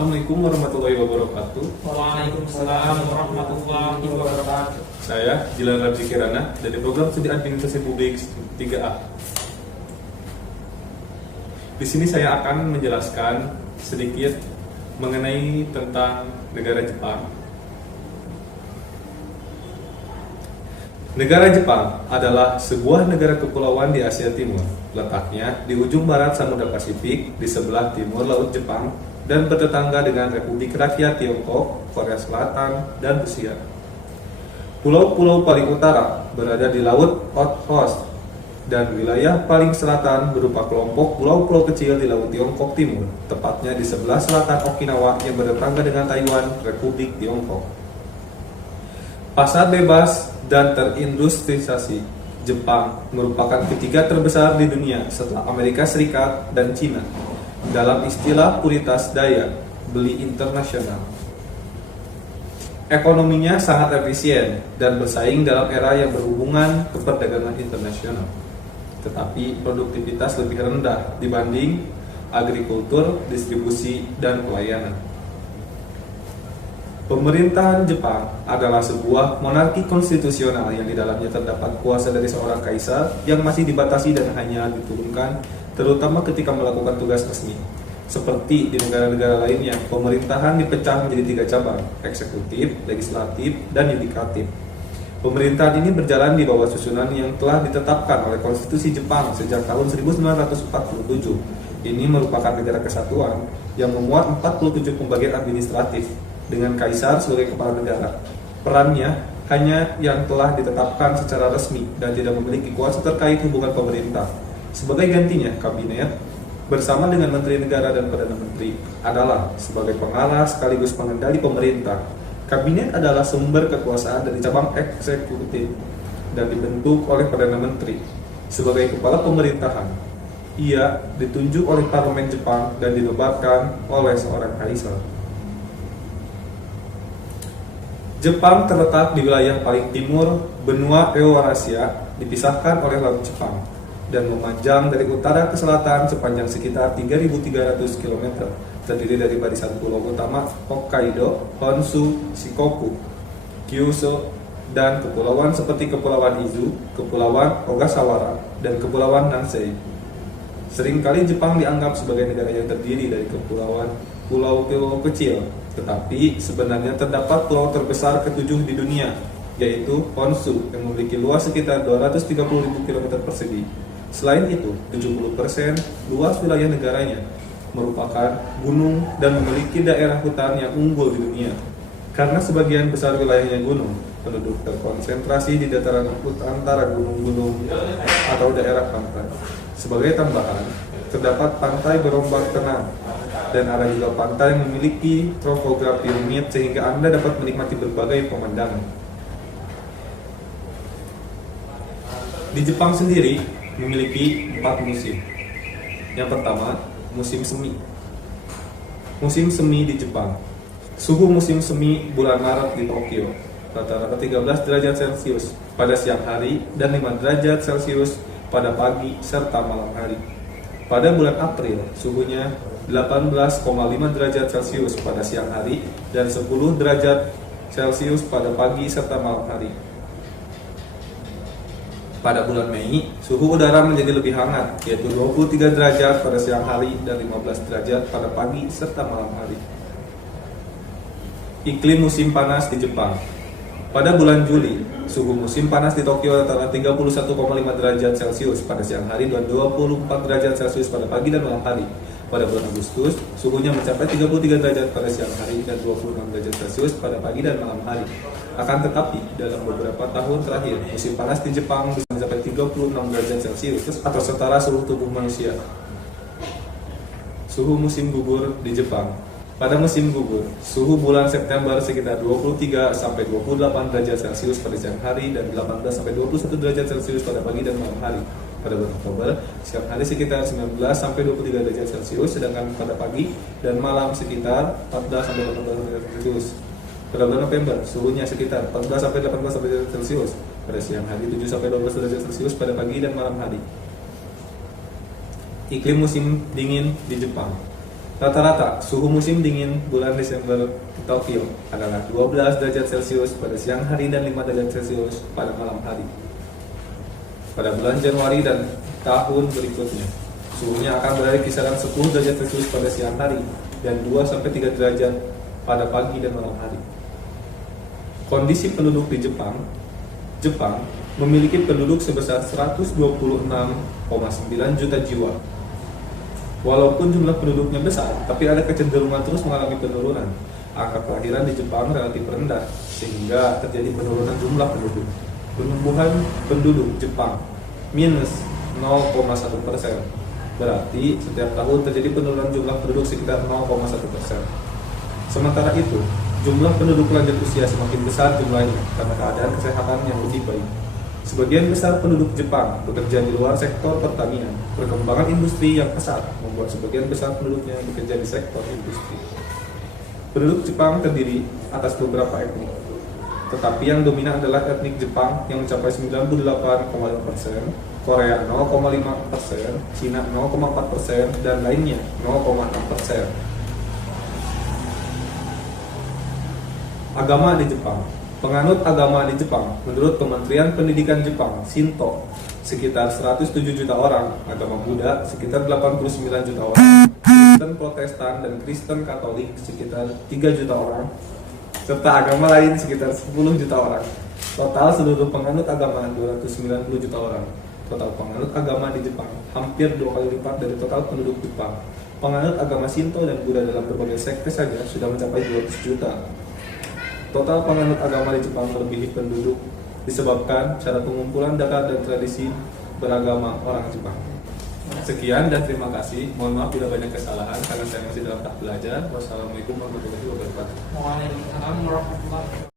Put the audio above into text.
Assalamualaikum warahmatullahi wabarakatuh. Waalaikumsalam warahmatullahi wabarakatuh. Saya Jilan Rabdi Kirana dari program studi administrasi publik 3A. Di sini saya akan menjelaskan sedikit mengenai tentang negara Jepang. Negara Jepang adalah sebuah negara kepulauan di Asia Timur. Letaknya di ujung barat Samudra Pasifik, di sebelah timur Laut Jepang, dan bertetangga dengan Republik Rakyat Tiongkok, Korea Selatan, dan Rusia. Pulau-pulau paling utara berada di Laut Okhotsk, dan wilayah paling selatan berupa kelompok pulau-pulau kecil di Laut Tiongkok Timur, tepatnya di sebelah selatan Okinawa yang bertetangga dengan Taiwan, Republik Tiongkok. Pasar bebas dan terindustrialisasi, Jepang merupakan ketiga terbesar di dunia setelah Amerika Serikat dan Cina. Dalam istilah puritas daya beli internasional, ekonominya sangat efisien dan bersaing dalam era yang berhubungan ke perdagangan internasional. Tetapi produktivitas lebih rendah dibanding agrikultur, distribusi, dan pelayanan. Pemerintahan Jepang adalah sebuah monarki konstitusional yang di dalamnya terdapat kuasa dari seorang kaisar yang masih dibatasi dan hanya diturunkan terutama ketika melakukan tugas resmi. Seperti di negara-negara lainnya, pemerintahan dipecah menjadi 3 cabang, eksekutif, legislatif, dan yudikatif. Pemerintahan ini berjalan di bawah susunan yang telah ditetapkan oleh Konstitusi Jepang sejak tahun 1947. Ini merupakan negara kesatuan yang memuat 47 pembagian administratif dengan kaisar sebagai kepala negara. Perannya hanya yang telah ditetapkan secara resmi dan tidak memiliki kuasa terkait hubungan pemerintah. Sebagai gantinya, kabinet bersama dengan menteri negara dan perdana menteri adalah sebagai pengarah sekaligus pengendali pemerintah. Kabinet adalah sumber kekuasaan dari cabang eksekutif dan dibentuk oleh perdana menteri sebagai kepala pemerintahan. Ia ditunjuk oleh parlemen Jepang dan dinobatkan oleh seorang kaisar. Jepang terletak di wilayah paling timur benua Eurasia, dipisahkan oleh Laut Jepang, dan memanjang dari utara ke selatan sepanjang sekitar 3.300 km, terdiri dari barisan pulau utama Hokkaido, Honshu, Shikoku, Kyushu, dan kepulauan seperti Kepulauan Izu, Kepulauan Ogasawara, dan Kepulauan Nansei. Seringkali Jepang dianggap sebagai negara yang terdiri dari pulau-pulau kecil, tetapi sebenarnya terdapat pulau terbesar ke-7 di dunia, yaitu Honshu yang memiliki luas sekitar 230.000 km persegi. Selain itu, 70% luas wilayah negaranya merupakan gunung dan memiliki daerah hutan yang unggul di dunia. Karena sebagian besar wilayahnya gunung, penduduk terkonsentrasi di dataran antara gunung-gunung atau daerah pantai. Sebagai tambahan, terdapat pantai berombak tenang, dan ada juga pantai yang memiliki topografi rumit sehingga Anda dapat menikmati berbagai pemandangan. Di Jepang sendiri memiliki 4 musim. Yang pertama, musim semi. Musim semi di Jepang. Suhu musim semi bulan Maret di Tokyo rata-rata 13 derajat Celcius pada siang hari dan 5 derajat Celcius pada pagi serta malam hari. Pada bulan April, suhunya 18,5 derajat Celcius pada siang hari dan 10 derajat Celcius pada pagi serta malam hari. Pada bulan Mei, suhu udara menjadi lebih hangat, yaitu 23 derajat pada siang hari dan 15 derajat pada pagi serta malam hari. Iklim musim panas di Jepang. Pada bulan Juli, suhu musim panas di Tokyo rata-rata 31,5 derajat Celcius pada siang hari dan 24 derajat Celcius pada pagi dan malam hari. Pada bulan Agustus, suhunya mencapai 33 derajat pada siang hari dan 26 derajat Celcius pada pagi dan malam hari. Akan tetapi, dalam beberapa tahun terakhir, musim panas di Jepang bisa mencapai 36 derajat Celcius atau setara suhu tubuh manusia. Suhu musim gugur di Jepang. Pada musim gugur, suhu bulan September sekitar 23 sampai 28 derajat Celcius pada siang hari dan 18 sampai 21 derajat Celcius pada pagi dan malam hari. Pada bulan Oktober, siang hari sekitar 19 sampai 23 derajat Celcius, sedangkan pada pagi dan malam sekitar 14 sampai 18 derajat Celcius. Pada bulan November, suhunya sekitar 14 sampai 18 derajat Celcius. Pada siang hari 7 sampai 12 derajat Celcius pada pagi dan malam hari. Iklim musim dingin di Jepang. Rata-rata suhu musim dingin bulan Desember di Tokyo adalah 12 derajat Celcius pada siang hari dan 5 derajat Celcius pada malam hari. Pada bulan Januari dan tahun berikutnya, suhunya akan berada di kisaran 10 derajat Celcius pada siang hari dan 2-3 derajat pada pagi dan malam hari. Kondisi penduduk di Jepang memiliki penduduk sebesar 126,9 juta jiwa. Walaupun jumlah penduduknya besar, tapi ada kecenderungan terus mengalami penurunan. Angka kelahiran di Jepang relatif rendah, sehingga terjadi penurunan jumlah penduduk. Penumbuhan penduduk Jepang minus 0,1%. Berarti setiap tahun terjadi penurunan jumlah penduduk sekitar 0,1%. Sementara itu, jumlah penduduk lanjut usia semakin besar jumlahnya karena keadaan kesehatan yang lebih baik. Sebagian besar penduduk Jepang bekerja di luar sektor pertanian. Perkembangan industri yang pesat membuat sebagian besar penduduknya bekerja di sektor industri. Penduduk Jepang terdiri atas beberapa etnik, tetapi yang dominan adalah etnik Jepang yang mencapai 98,5%, Korea 0,5%, Cina 0,4%, dan lainnya 0,6%. Agama di Jepang. Penganut agama di Jepang, menurut Kementerian Pendidikan Jepang, Shinto, sekitar 107 juta orang, agama Buddha sekitar 89 juta orang, Kristen Protestan dan Kristen Katolik sekitar 3 juta orang, serta agama lain sekitar 10 juta orang. Total seluruh penganut agama 290 juta orang. Total penganut agama di Jepang hampir 2 kali lipat dari total penduduk Jepang. Penganut agama Shinto dan Buddha dalam berbagai sekte saja sudah mencapai 200 juta. Total penganut agama di Jepang melebihi penduduk disebabkan cara pengumpulan data dan tradisi beragama orang Jepang. Sekian dan terima kasih. Mohon maaf bila banyak kesalahan karena saya masih dalam tahap belajar. Wassalamualaikum warahmatullahi wabarakatuh. Waalaikumsalam warahmatullahi wabarakatuh.